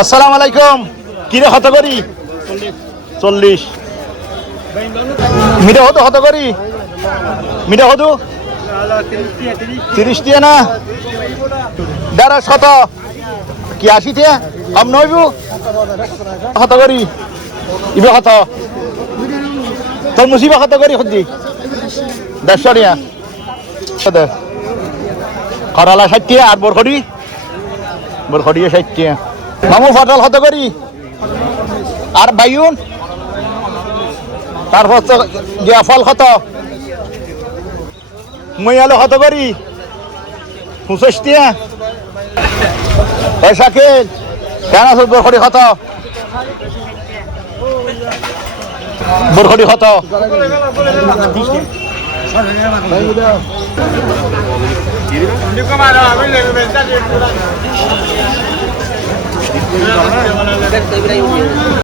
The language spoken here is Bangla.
আসসালামু আলাইকুম। কিরে কত করি? 40। মিঠা হতো কত করি? মিঠা হতো 30 টিয়া না? দেড়শ কত? কি 80 টিয়া? কম নইব কত করি? ইবে কত? তোর মুসিবা কত করি খুঁজি? 150 টিয়া। করলা 60 টিয়া আর বরখড়ি? বরখড়ি 60 টিয়া। মামু পটল কত করি? আর বাইউন? তারপর তো গিয়া ফল কত? মই আলু কত করি? 65 টিয়া। এ শাকিল কেন আছো? বরখড়ি কত? বরখড়ি কত?